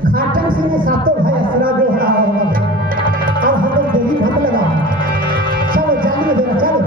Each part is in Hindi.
घाटम सिंह सातों भाई असरा जो हरा होगा। अब हम लोग देवी भक्त लगा, चलो जल्दी जरा चलो।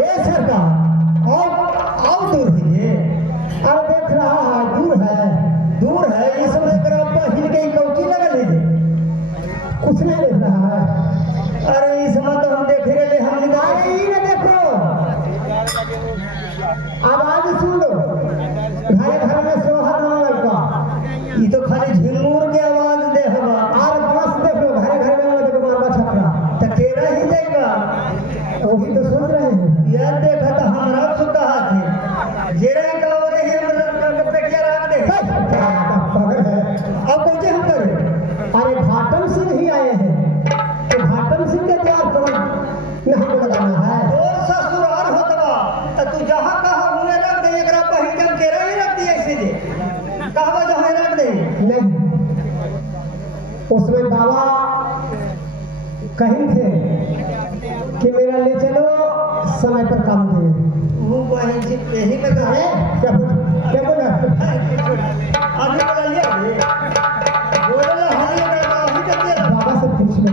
ये सरकार और दूर है ये, अब देख रहा है दूर है इसमें ग्राम हिल गई कौची लगल है, कुछ नहीं देख रहा है। अरे इसमें तो हम देख रहे हम निकाल ही ना देखो, आवाज सुन लो, घर घर में सोहर मंगल का, ये तो खाली झिंगूर के आवाज दे हवा। और बस देख लो घर घर में देखो मारवा छपरा तो तेरा ही जाएगा, वही तो सोच रहे हैं। यार देखा तो हमारा तो कहा थे जेरे का और ये मतलब पेटिया रख दे पागल है। अब कैसे हम करें? अरे घाटम सिंह ही आए हैं तो घाटम सिंह के द्वार पर नहीं लगाना है। और ससुराल होतवा तो तू जहां कहा उन्हें रख दे, एकरा पहिल के केरा ही रख दिए ऐसे जे कहवा जहां रख दे। नहीं, उसमें बाबा कहीं थे कि मेरा ले चलो समय पर काम दे। वो वही जी यही में कहे क्या बोला अभी बोला लिया बोला हाली का अभी तक दिया बाबा से पूछ ले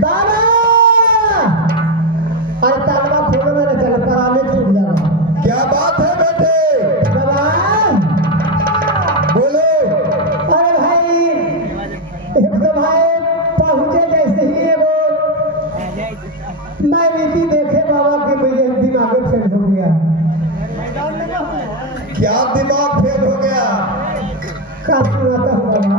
बाबा। अरे तालवा खोलो मेरे चल पर आने छूट जाना। क्या बात है बेटे? बाबा बोलो। अरे भाई एक तो भाई पहुंचे जैसे ही एगो मैं रीति देखे बाबा के मुझे दिमाग में फेल हो गया। क्या दिमाग फेल हो गया? का सुनाता हूँ बाबा।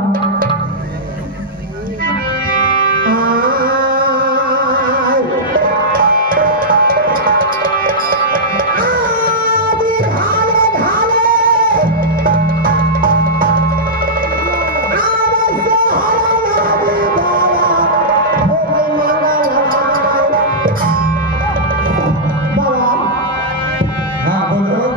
हाँ बोलो।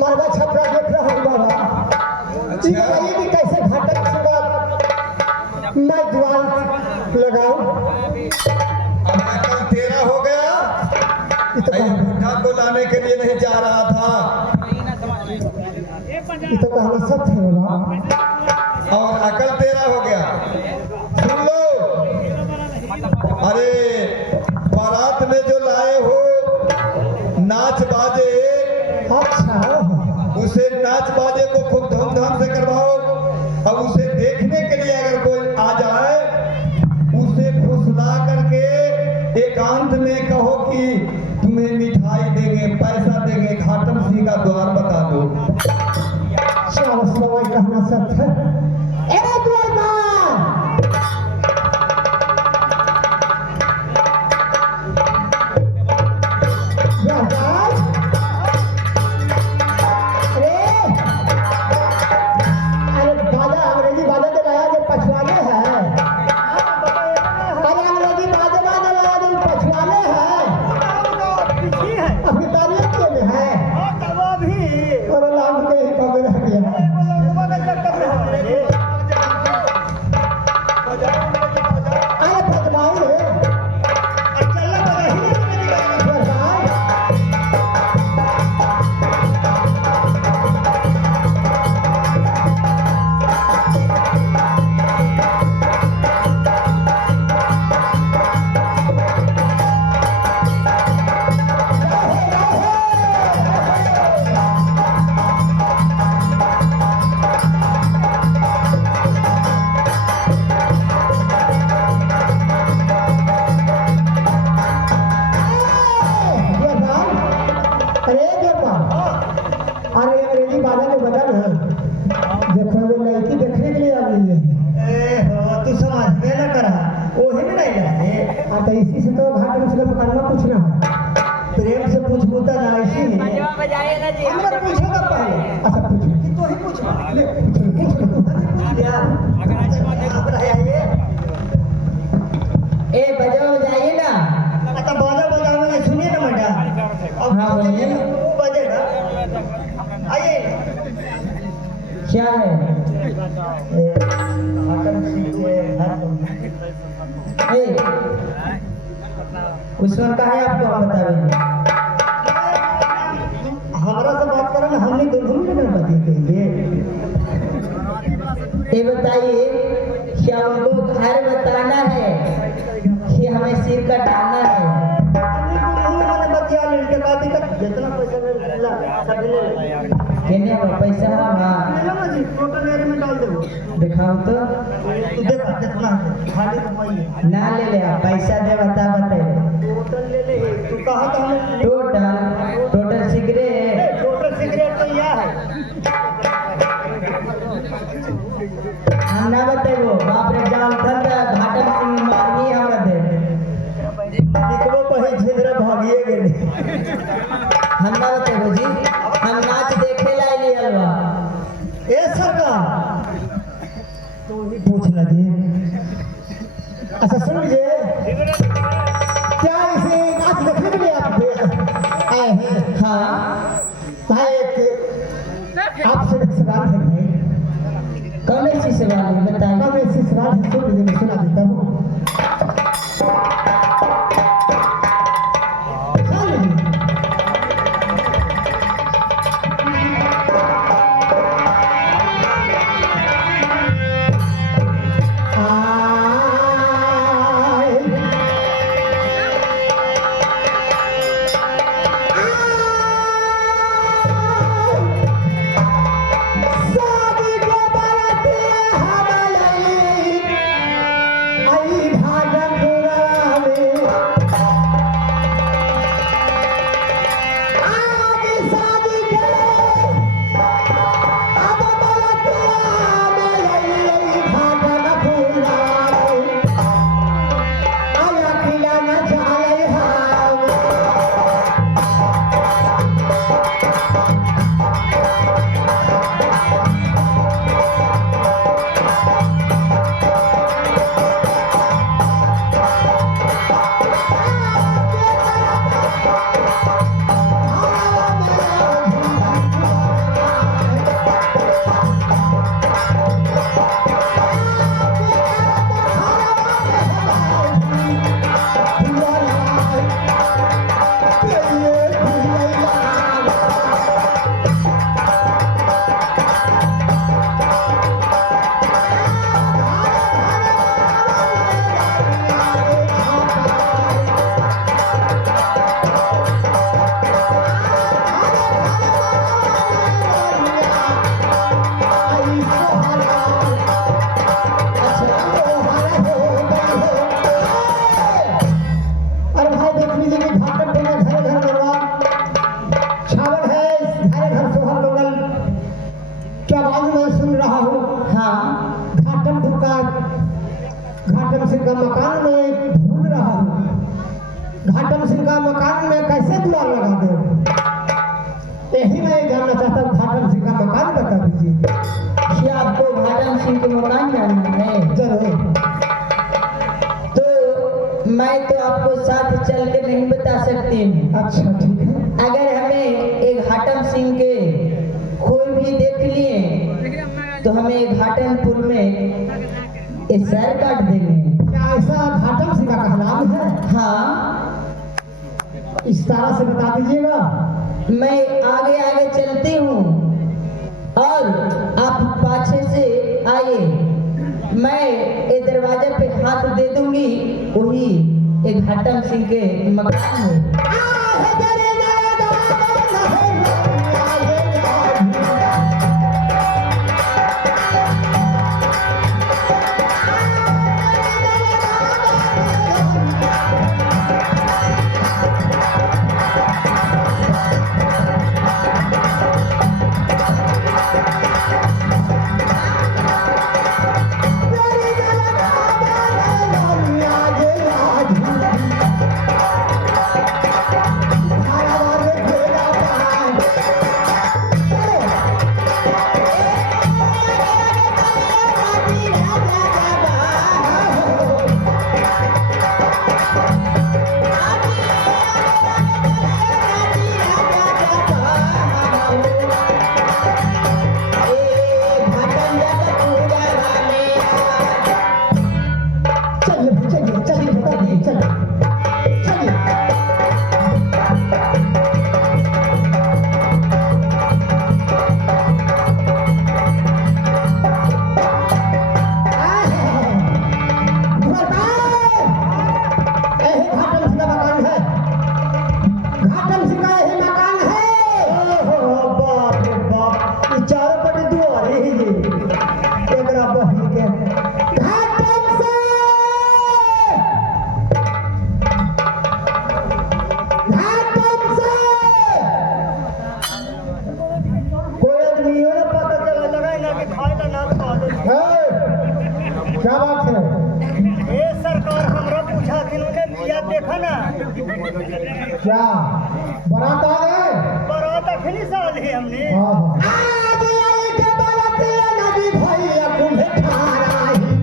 मारवा छपरा देख रहा हूँ बाबा। बताइए कि कैसे घाटक सुबह मैं द्वार लगाऊं। अब अकल तेरा हो गया। बूढ़ा को लाने के लिए नहीं जा रहा था। ये तो कहना सच है बाबा। और अकल तेरा हो गया। सुन लो, अरे बारात में जो लाए हो नाच बाजे, अच्छा उसे नाच बाजे को खूब धूमधाम से करवाओ। और उसे देखने के लिए अगर कोई आ जाए उसे फुसला करके एकांत में कहो कि तुम्हें मिठाई देंगे, पैसा देंगे, घाटम सिंह का द्वार बता दो। चलो कहना सच है। हाँ तो इसी से तो घाटम से मकान पूछना है, प्रेम से पूछ पूछता ना इसी हमने पूछेगा पहले। अच्छा पूछ कि तो ही पूछ ले पूछ यार अब रहिए ए बजाइए ना। अच्छा बजाओगे सुनिए ना बेटा अब हाँ बोलिए ना वो बजेगा आइए क्या है उसमें का है आपको हम बताएंगे हमारा से बात करें ना हमने दोनों में बताइए ये बताइए क्या उनको घर बताना है कि हमें सिर कटाना है? जितना पैसा मिला सब ले लेने का पैसा हाँ टोटल एरिया में डाल दो दिखाओ तो तू देखा कितना खाली कमाई ना ले ले पैसा दे बता टोटल ले ले तू कहा तो हमें टोटल सिगरेट तो यह है हम ना बताइबो बाप रे जान धंधा घाटम सिंह मारनी हमरा दे निकलो कहीं झिंदरा भागिए गेले हम ना बताइबो जी हम नाच देखे ला लिए बा ए सरकार तो ही पूछ लगे। अच्छा सुन लीजिए क्या इसे नाच देखने के लिए आप आए हैं? हाँ भाई एक आपसे एक सवाल है भाई। कौन ऐसी सवाल है बताइए? कौन ऐसी सवाल है सुन लीजिए मैं सुना देता हूँ। घाटम सिंह का मकान में ढूंढ रहा हूँ। घाटम सिंह का मकान में कैसे द्वार लगा दे यही मैं जानना चाहता हूँ। घाटम सिंह का मकान बता दीजिए। क्या आपको घाटम सिंह के मकान जानना है? जरूर। तो मैं तो आपको साथ चल के नहीं बता सकती हूँ। अच्छा ठीक है। अगर हमें एक घाटम सिंह के कोई भी देख लिए तो हमें घाटमपुर में इस शहर काट देंगे। क्या ऐसा घाटम सिंह का नाम है? हाँ इस तरह से बता दीजिएगा। मैं आगे आगे चलती हूँ और आप पाछे से आइए। मैं ये दरवाजे पे हाथ दे दूंगी वही एक घाटम सिंह के मकान है। ही जी एकरा बहिन के घाटम से कोई आदमियों ने पता चला लगा ना कि खाए ना खा दे क्या बात है ए सरकार हमरा पूछा कि उन्होंने दिया देखा ना क्या बारात आ गए बारात अखनी साल है हमने आज आई के बारात नदी भैया कुंभे ठाराही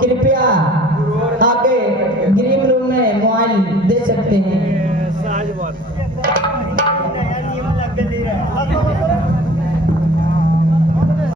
कृपया आके ग्रीन रूम में मोबाइल दे सकते हैं।